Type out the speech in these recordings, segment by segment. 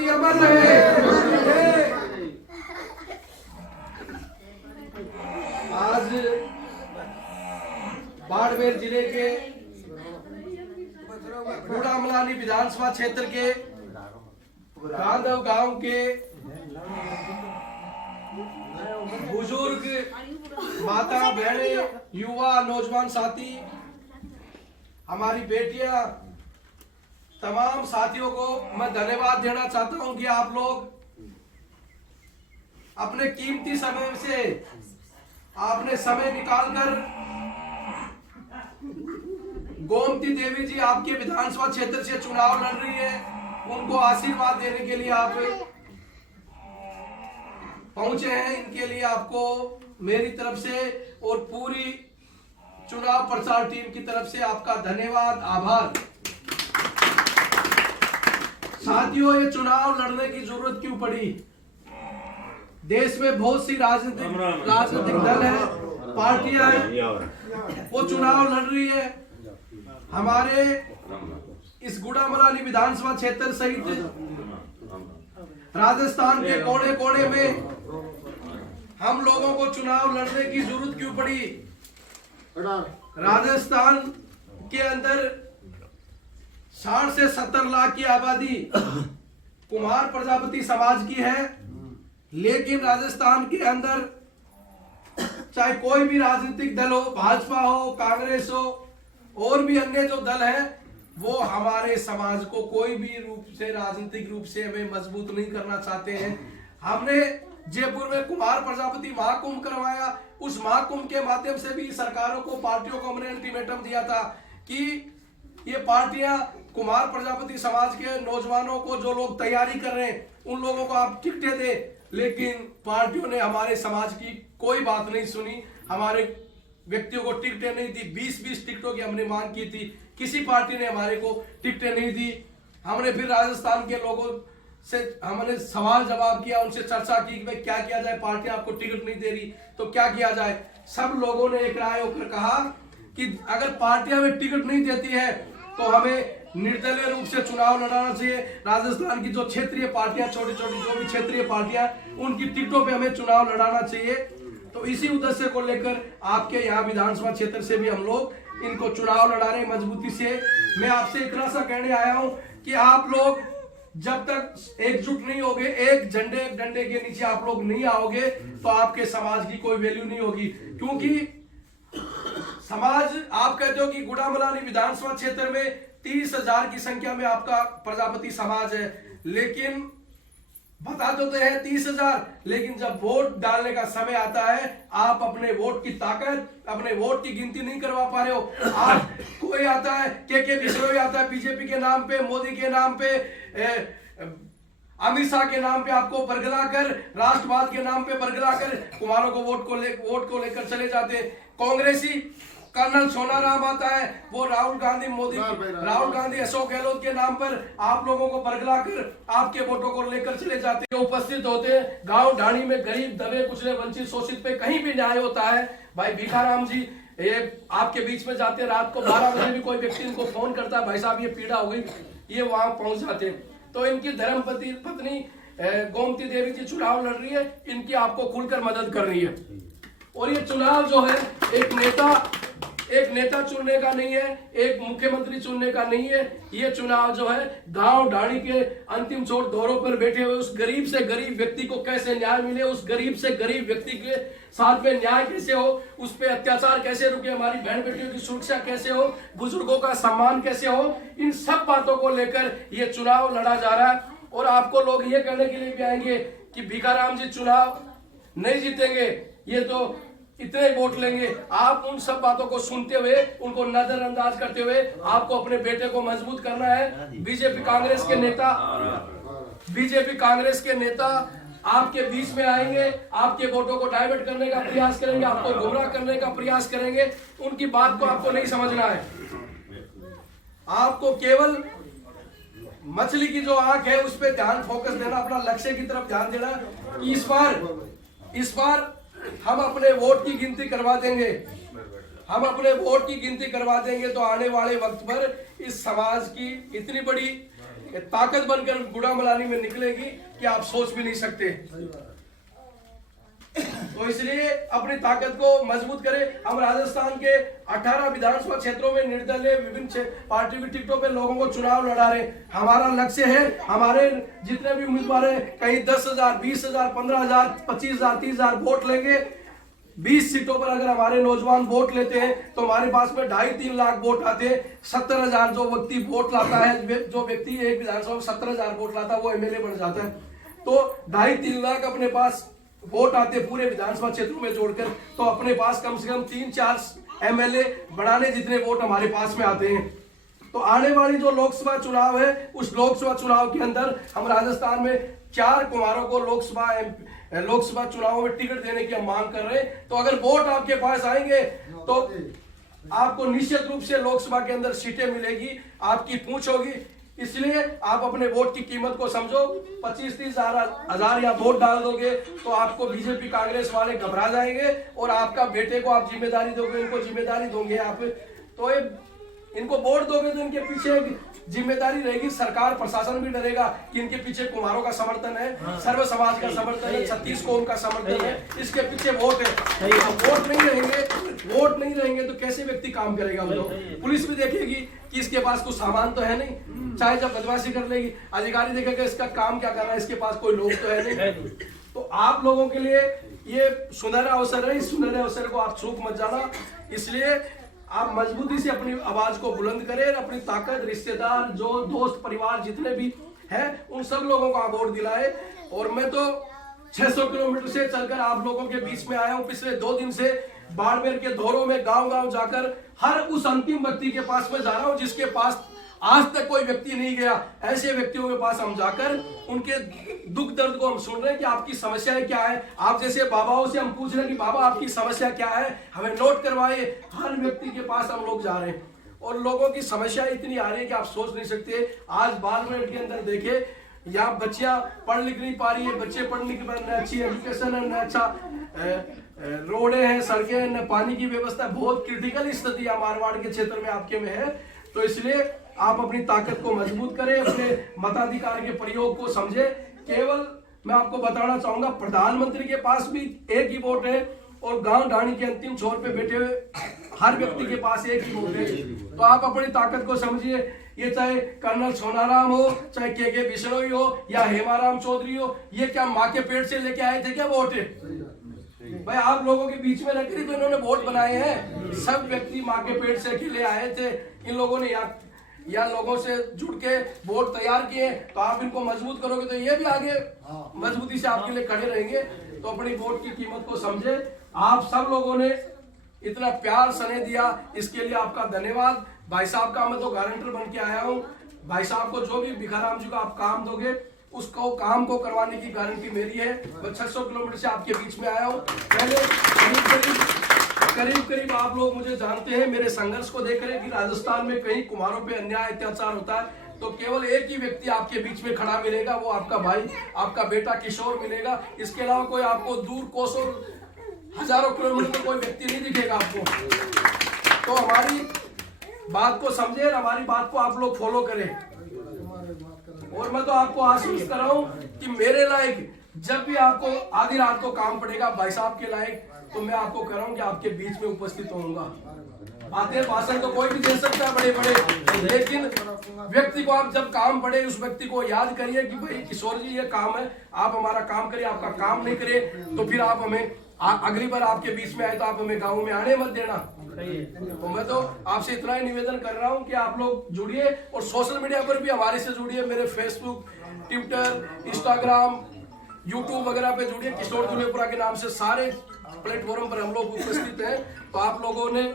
प्रजापति अमर रहे। आज बाड़मेर जिले के गुड़ामलानी विधानसभा क्षेत्र के गांधव गांव के बुजुर्ग, माता, बहने, युवा, नौजवान साथी, हमारी बेटियां, तमाम साथियों को मैं धन्यवाद देना चाहता हूं कि आप लोग अपने कीमती समय से आपने समय निकालकर गोमती देवी जी आपके विधानसभा क्षेत्र से चुनाव लड़ रही है, उनको आशीर्वाद देने के लिए आप पहुंचे हैं। इनके लिए आपको मेरी तरफ से और पूरी चुनाव प्रचार टीम की तरफ से आपका धन्यवाद, आभार। साथियों, ये चुनाव लड़ने की जरूरत क्यों पड़ी? देश में बहुत सी राजनीतिक दल है, पार्टियां हैं, वो चुनाव लड़ रही है। हमारे इस गुड़ामलानी विधानसभा क्षेत्र सहित राजस्थान के कोने कोने में हम लोगों को चुनाव लड़ने की जरूरत क्यों पड़ी? राजस्थान के अंदर 60 से 70 लाख की आबादी कुमार प्रजापति समाज की है, लेकिन राजस्थान के अंदर चाहे कोई भी राजनीतिक दल हो, भाजपा हो, कांग्रेस हो और भी अन्य जो दल है, वो हमारे समाज को कोई भी रूप से राजनीतिक रूप से हमें मजबूत नहीं करना चाहते हैं। हमने जयपुर में कुमार प्रजापति महाकुंभ करवाया, उस महाकुंभ के माध्यम से भी सरकारों को, पार्टियों को हमने अल्टीमेटम दिया था कि ये पार्टियां कुमार प्रजापति समाज के नौजवानों को, जो लोग तैयारी कर रहे हैं, उन लोगों को आप टिकटें दें, लेकिन पार्टियों ने हमारे समाज की कोई बात नहीं सुनी, हमारे व्यक्तियों को टिकटें नहीं दी। 20-20 टिकटों की हमने मांग की थी, किसी पार्टी ने हमारे को टिकटें नहीं दी। हमने फिर राजस्थान के लोगों से हमने सवाल जवाब किया, उनसे चर्चा की कि भाई क्या किया जाए, पार्टियां आपको टिकट नहीं दे रही तो क्या किया जाए। सब लोगों ने एक राय होकर कहा कि अगर पार्टियां हमें टिकट नहीं देती है तो हमें निर्दलीय रूप से चुनाव लड़ाना चाहिए। राजस्थान की जो क्षेत्रीय पार्टियां, छोटी छोटी जो भी क्षेत्रीय पार्टियां, उनकी टिकटों पे हमें चुनाव लड़ाना चाहिए। तो इसी उद्देश्य को लेकर आपके यहाँ विधानसभा क्षेत्र से भी हम लोग इनको चुनाव लड़ा रहे मजबूती से। मैं आपसे इतना सा कहने आया हूं कि आप लोग जब तक एकजुट नहीं होगे, एक डंडे के नीचे आप लोग नहीं आओगे, तो आपके समाज की कोई वैल्यू नहीं होगी। क्योंकि समाज, आप कहते हो कि गुड़ामलानी विधानसभा क्षेत्र में 30,000 की संख्या में आपका प्रजापति समाज है, लेकिन बता तो है 30,000, लेकिन जब वोट डालने का समय आता है, आप अपने वोट की ताकत, अपने वोट की गिनती नहीं करवा पा रहे हो। आज कोई आता है, के विश्रोई आता है, बीजेपी के नाम पे, मोदी के नाम पे, अमित शाह के नाम पे आपको बरगला कर, राष्ट्रवाद के नाम पे बरगला कर कुमारों को वोट को लेकर चले जाते हैं। कांग्रेसी कर्नल सोनाराम आता है, वो राहुल गांधी, अशोक गहलोत के नाम पर आप लोगों को बरगला कर आपके वोटों को लेकर चले जाते हैं। उपस्थित होते हैं गांव ढाणी में, गरीब, दबे कुचले, वंचित, शोषित पे कहीं भी न्याय होता है। भाई भीखाराम जी ये आपके बीच में जाते हैं, रात को 12 बजे भी कोई व्यक्ति इनको फोन करता है, भाई साहब ये पीड़ा हो गई, ये वहां पहुंच जाते हैं। तो इनकी धर्म पत्नी गोमती देवी जी चुनाव लड़ रही है, इनकी आपको खुलकर मदद कर रही है। और ये चुनाव जो है एक नेता चुनने का नहीं है, एक मुख्यमंत्री चुनने का नहीं है। ये चुनाव जो है गांव ढाणी के अंतिम छोर दौरों पर बैठे हुए उस गरीब से गरीब व्यक्ति को कैसे न्याय मिले, उस गरीब से गरीब व्यक्ति के साथ में न्याय कैसे हो, उस पे अत्याचार कैसे रुके, हमारी बहन बेटियों की सुरक्षा कैसे हो, बुजुर्गों का सम्मान कैसे हो, इन सब बातों को लेकर ये चुनाव लड़ा जा रहा है। और आपको लोग ये कहने के लिए भी आएंगे कि भीखाराम जी चुनाव नहीं जीतेंगे, ये तो इतने वोट लेंगे। आप उन सब बातों को सुनते हुए, उनको नजरअंदाज करते हुए आपको अपने बेटे को मजबूत करना है। बीजेपी कांग्रेस के नेता आपके बीच में आएंगे, आपके वोटों को डाइवर्ट करने का प्रयास करेंगे, आपको गुमराह करने का प्रयास करेंगे। उनकी बात को आपको नहीं समझना है। आपको केवल मछली की जो आंख है उस पर ध्यान फोकस देना, अपना लक्ष्य की तरफ ध्यान देना कि इस बार हम अपने वोट की गिनती करवा देंगे। हम अपने वोट की गिनती करवा देंगे तो आने वाले वक्त पर इस समाज की इतनी बड़ी ये ताकत बनकर गुड़ामलानी में निकलेगी कि आप सोच भी नहीं सकते। तो इसलिए अपनी ताकत को मजबूत करें। हम राजस्थान के 18 विधानसभा क्षेत्रों में निर्दलीय विभिन्न पार्टी की टिकटों पे लोगों को चुनाव लड़ा रहे। हमारा लक्ष्य है, हमारे जितने भी उम्मीदवार हैं, कहीं 10,000, 20,000, 15,000, 25,000, 30,000 वोट लेंगे। 20 सीटों पर अगर हमारे नौजवान वोट लेते हैं तो हमारे पास में 2.5-3 लाख वोट आते हैं। 70,000 जो व्यक्ति वोट लाता है, जो व्यक्ति एक विधानसभा में 70,000 वोट लाता है, वो एमएलए बन जाता है। तो 2.5-3 लाख अपने पास वोट आते पूरे विधानसभा क्षेत्रों में जोड़कर, तो अपने पास कम से कम 3-4 एमएलए बढ़ाने जितने वोट हमारे पास में आते हैं। तो आने वाली जो लोकसभा चुनाव है, उस लोकसभा चुनाव के अंदर हम राजस्थान में 4 कुमारों को लोकसभा चुनाव में टिकट देने की हम मांग कर रहे हैं। तो अगर वोट आपके पास आएंगे तो आपको निश्चित रूप से लोकसभा के अंदर सीटें मिलेगी, आपकी पूंछ होगी। इसलिए आप अपने वोट की कीमत को समझो। 25-30 हजार या वोट डाल दोगे तो आपको बीजेपी कांग्रेस वाले घबरा जाएंगे और आपका बेटे को आप जिम्मेदारी दोगे, इनको जिम्मेदारी दोगे आप, तो इनको वोट दोगे तो इनके पीछे जिम्मेदारी रहेगी। सरकार प्रशासन भी डरेगा कि इनके पीछे कुमारों का समर्थन है, सर्व समाज का समर्थन है, 36 कौम का समर्थन है, इसके पीछे वोट है। वोट नहीं रहेंगे तो कैसे व्यक्ति काम करेगा? पुलिस भी देखेगी कि इसके पास कुछ सामान तो है नहीं, चाहे जब बदमाशी कर लेगी, अधिकारी देखेगा इसका काम क्या कर रहा है, इसके पास कोई लोग तो है नहीं। तो आप लोगों के लिए ये सुनहरा अवसर है, इस सुनहरे अवसर को आप चूक मत जाना। इसलिए आप मजबूती से अपनी आवाज को बुलंद करें, अपनी ताकत, रिश्तेदार, जो दोस्त, परिवार जितने भी हैं, उन सब लोगों को आप वोट दिलाए। और मैं तो 600 किलोमीटर से चलकर आप लोगों के बीच में आया हूं। पिछले 2 दिन से बाड़मेर के दौरों में गांव-गांव जाकर हर उस अंतिम व्यक्ति के पास में जा रहा हूं जिसके पास आज तक कोई व्यक्ति नहीं गया। ऐसे व्यक्तियों के पास हम जाकर उनके दुख दर्द को हम सुन रहे हैं कि आपकी समस्याएं क्या है। आप जैसे बाबाओं से हम पूछ रहे हैं कि बाबा आपकी समस्या क्या है, हमें नोट करवाइए। हर व्यक्ति के पास हम लोग जा रहे हैं और लोगों की समस्या इतनी आ रही है कि आप सोच नहीं सकते। आज बाड़मेर के अंदर देखे, यहाँ बच्चियां पढ़ लिख नहीं पा रही है, बच्चे पढ़ लिख पा रहे, अच्छी एजुकेशन है, न अच्छा रोडें हैं, सड़कें हैं, न पानी की व्यवस्था। बहुत क्रिटिकल स्थिति मारवाड़ के क्षेत्र में आपके में है। तो इसलिए आप अपनी ताकत को मजबूत करें, अपने मताधिकार के प्रयोग को समझे। केवल मैं आपको बताना चाहूंगा, प्रधानमंत्री के पास भी एक ही वोट है और गांव ढाणी के अंतिम छोर पे बैठे हुए हर व्यक्ति के पास एक ही वोट है। तो आप अपनी ताकत को समझिए। ये चाहे कर्नल सोनाराम हो, चाहे के बिश्नोई हो या हेमाराम चौधरी हो, ये क्या माँ के पेट से लेके आए थे क्या वोट? भाई आप लोगों के बीच में रहकर तो इन्होंने वोट बनाए हैं। सब व्यक्ति माँ के पेट से अकेले आए थे। इन लोगों ने या लोगों से जुड़ के वोट तैयार किए। तो आप इनको मजबूत करोगे तो ये भी आगे मजबूती से आपके लिए खड़े रहेंगे। तो अपनी वोट की कीमत को समझे। आप सब लोगों ने इतना प्यार स्नेह दिया, इसके लिए आपका धन्यवाद। भाई साहब का मैं तो गारंटर बन के आया हूँ। भाई साहब को जो भी भिखाराम जी को आप काम दोगे, उसको काम को करवाने की गारंटी मेरी है। मैं 600 किलोमीटर से आपके बीच में आया हूँ। पहले करीब आप लोग मुझे जानते हैं, मेरे संघर्ष को देख रहे हैं कि राजस्थान में कहीं कुमारों पे अन्याय अत्याचार होता है तो केवल एक ही व्यक्ति आपके बीच में खड़ा मिलेगा, वो आपका भाई, आपका बेटा किशोर मिलेगा। इसके अलावा कोई आपको दूर कोसों हजारों किलोमीटर में कोई व्यक्ति नहीं दिखेगा आपको। तो हमारी बात को समझे और हमारी बात को आप लोग फॉलो करें। और मैं तो आपको आश्वस्त कर रहा हूं कि मेरे लायक जब भी आपको आधी रात को काम पड़ेगा, भाई साहब के लायक, तो मैं आपको कह रहा हूं कि आपके बीच में उपस्थित होऊंगा। बातें भाषण तो कोई भी दे सकता है बड़े बड़े, लेकिन व्यक्ति को आप जब काम पड़े उस व्यक्ति को याद करिए कि भाई किशोर जी ये काम है, आप हमारा काम करिए। आपका काम नहीं करे तो फिर आप हमें अगली बार आपके बीच में आए तो आप हमें गाँव में आने मत देना। तो मैं तो आपसे इतना ही निवेदन कर रहा हूं कि आप लोग जुड़िए और सोशल मीडिया पर भी हमारे से जुड़िए। मेरे फेसबुक, ट्विटर, इंस्टाग्राम, यूट्यूब वगैरह पे जुड़िए। किशोर दुलेपुरा के नाम से सारे प्लेटफॉर्म पर हम लोग उपस्थित हैं। तो आप लोगों ने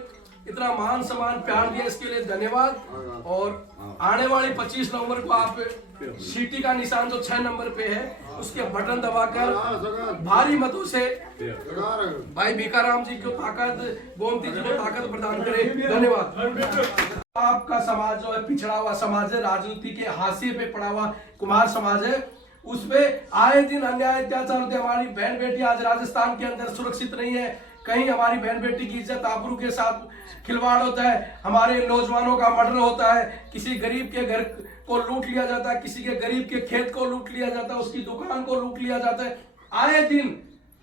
इतना मान सम्मान प्यार दिया, इसके लिए धन्यवाद। और आने वाले 25 नवंबर को आप सीटी का निशान जो 6 नंबर पे है उसके बटन दबाकर भारी मतों से भाई भिखाराम जी को ताकत, गोमती जी को ताकत प्रदान करें। धन्यवाद। आपका समाज जो है पिछड़ा हुआ समाज है, राजनीति के हाशिए पे पड़ा हुआ कुमार समाज है, उसपे आए दिन अन्याय अत्याचार होते। हमारी बहन बेटी आज राजस्थान के अंदर सुरक्षित नहीं है। कहीं हमारी बहन बेटी की इज्जत आबरू के साथ खिलवाड़ होता है, हमारे नौजवानों का मर्डर होता है, किसी गरीब के घर को लूट लिया जाता है, किसी के गरीब के खेत को लूट लिया जाता है, उसकी दुकान को लूट लिया जाता है। आए दिन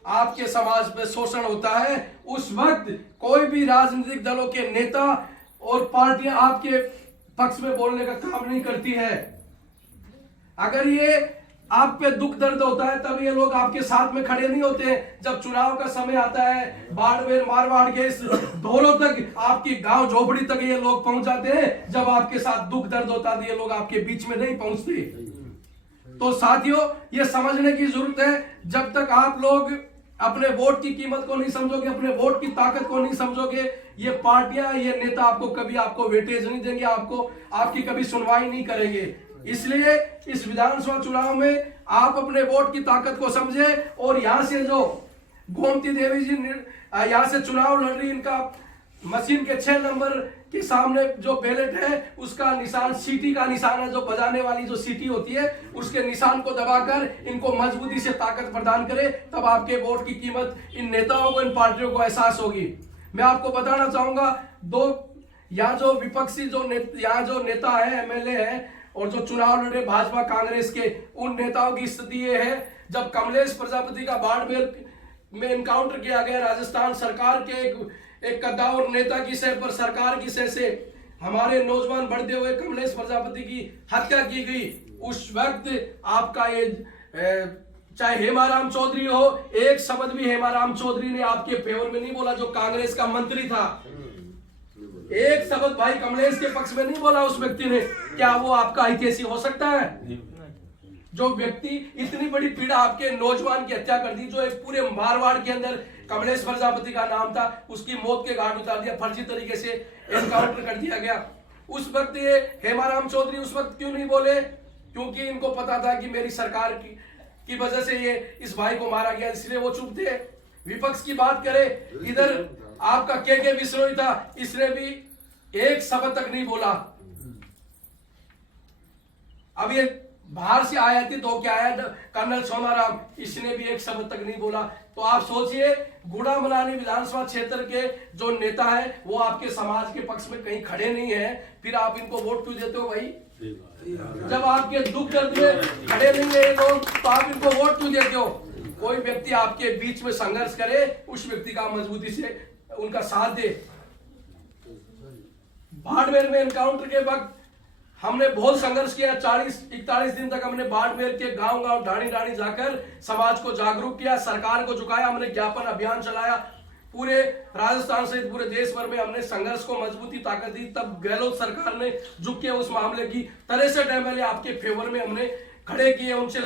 आपके समाज में शोषण होता है। उस वक्त कोई भी राजनीतिक दलों के नेता और पार्टियां आपके पक्ष में बोलने का काम नहीं करती है। अगर ये आप पे दुख दर्द होता है तब ये लोग आपके साथ में खड़े नहीं होते हैं। जब चुनाव का समय आता है, बाड़मेर मारवाड़ के इस दौरों तक, आपकी गांव झोपड़ी तक ये लोग पहुंच जाते हैं। जब आपके साथ दुख दर्द होता है ये लोग आपके बीच में नहीं पहुंचते। तो साथियों, ये समझने की जरूरत है, जब तक आप लोग अपने वोट की कीमत को नहीं समझोगे, अपने वोट की ताकत को नहीं समझोगे, ये पार्टियां, ये नेता आपको वेटेज नहीं देंगे, आपकी कभी सुनवाई नहीं करेंगे। इसलिए इस विधानसभा चुनाव में आप अपने वोट की ताकत को समझे और यहां से जो गोमती देवी जी यहां से चुनाव लड़ रही, इनका मशीन के 6 नंबर के सामने जो बैलेट है उसका निशान सीटी का निशान है, जो बजाने वाली जो सीटी होती है उसके निशान को दबाकर इनको मजबूती से ताकत प्रदान करे, तब आपके वोट की कीमत इन नेताओं को, इन पार्टियों को एहसास होगी। मैं आपको बताना चाहूंगा, यहाँ जो विपक्षी यहाँ जो नेता है, एमएलए है और जो चुनाव लड़े भाजपा कांग्रेस के, उन नेताओं की स्थिति ये है, जब कमलेश प्रजापति का बाड़मेर में एनकाउंटर किया गया, राजस्थान सरकार के एक कद्दावर नेता की सह पर सरकार की सह से हमारे नौजवान बढ़ते हुए कमलेश प्रजापति की हत्या की गई, उस वक्त आपका ये चाहे हेमाराम चौधरी हो, एक शब्द भी हेमाराम चौधरी ने आपके फेवर में नहीं बोला, जो कांग्रेस का मंत्री था। एक शब्द भाई कमलेश के पक्ष में नहीं बोला उस व्यक्ति ने। क्या वो आपका हितैषी हो सकता है? जो व्यक्ति इतनी बड़ी पीड़ा आपके नौजवान की हत्या कर दी, जो एक पूरे मारवाड़ के अंदर कमलेश प्रजापति का नाम था, उसकी मौत के घाट उतार दिया, फर्जी तरीके से एनकाउंटर कर दिया गया। उस वक्त ये हेमाराम चौधरी उस वक्त क्यों नहीं बोले? क्योंकि इनको पता था कि मेरी सरकार की वजह से ये इस भाई को मारा गया, इसलिए वो चुप थे। विपक्ष की बात करें, इधर आपका के विश्नोई था, इसने भी एक शब्द तक नहीं बोला। अब ये बाहर से आया थी तो क्या आया कर्नल सोनाराम, इसने भी एक शब्द तक नहीं बोला। तो आप सोचिए, गुड़ामलानी विधानसभा क्षेत्र के जो नेता है वो आपके समाज के पक्ष में कहीं खड़े नहीं है, फिर आप इनको वोट क्यों देते हो भाई? जब आपके दुख दर्द में खड़े नहीं है लोग, तो आप इनको वोट क्यों देते हो? कोई व्यक्ति आपके बीच में संघर्ष करे, उस व्यक्ति का मजबूती से उनका साथ दे। बाड़मेर में एनकाउंटर के वक्त हमने बहुत संघर्ष किया, 40-41 दिन तक हमने बाड़मेर के गांव-गांव, ढाणी-ढाणी जाकर समाज को जागरूक किया, सरकार को झुकाया, हमने ज्ञापन अभियान चलाया, पूरे राजस्थान सहित पूरे देश भर में हमने संघर्ष को मजबूती ताकत दी। तब गहलोत सरकार ने झुक के उस मामले की 63 एमएलए आपके फेवर में हमने खड़े किए, उनसे